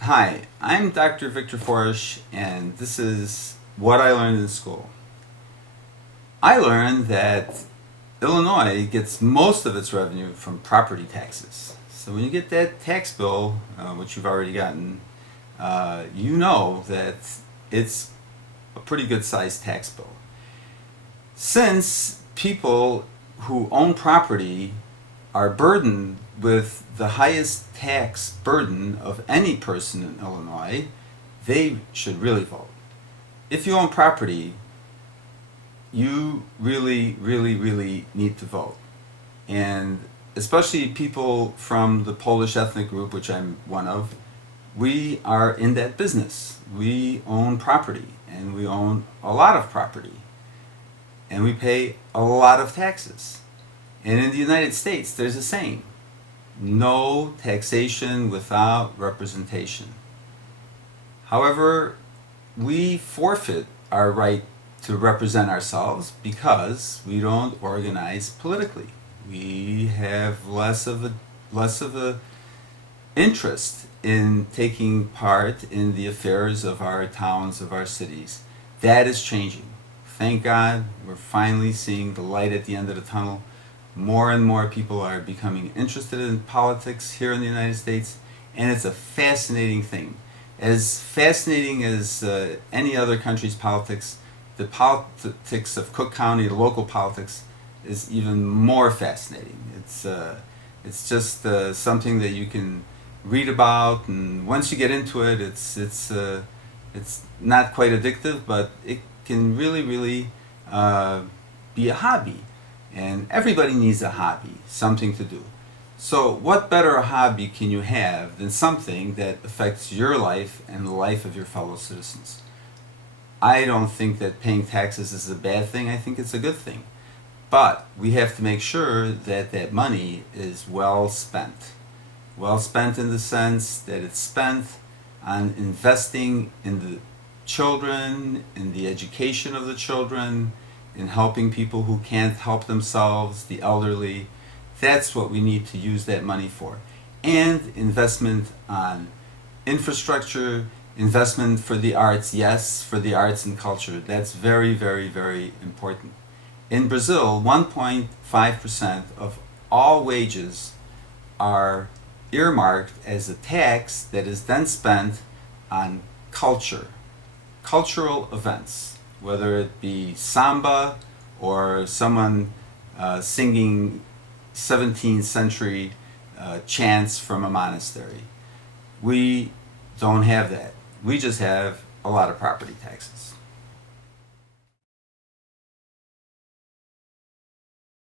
Hi, I'm Dr. Victor Forys, and this is what I learned in school. I learned that Illinois gets most of its revenue from property taxes. So when you get that tax bill, which you've already gotten, you know that it's a pretty good sized tax bill. Since people who own property are burdened with the highest tax burden of any person in Illinois, they should really vote. If you own property, you really need to vote. And especially people from the Polish ethnic group, which I'm one of, we are in that business. We own property, and we own a lot of property, and we pay a lot of taxes. And in the United States, there's a saying: no taxation without representation. However, we forfeit our right to represent ourselves because we don't organize politically. We have less of a interest in taking part in the affairs of our towns, of our cities. That is changing. Thank God, we're finally seeing the light at the end of the tunnel. More and more people are becoming interested in politics here in the United States, and it's a fascinating thing. As fascinating as any other country's politics, the politics of Cook County, the local politics, is even more fascinating. It's just something that you can read about, and once you get into it, it's not quite addictive, but it can really be a hobby. And everybody needs a hobby, something to do. So, what better a hobby can you have than something that affects your life and the life of your fellow citizens? I don't think that paying taxes is a bad thing. I think it's a good thing. But we have to make sure that that money is well spent. Well spent in the sense that it's spent on investing in the children, in the education of the children, in helping people who can't help themselves, the elderly. That's what we need to use that money for. And investment on infrastructure, investment for the arts, yes, for the arts and culture. That's very important. In Brazil, 1.5% of all wages are earmarked as a tax that is then spent on culture, cultural events, whether it be samba or someone singing 17th century chants from a monastery. We don't have that. We just have a lot of property taxes.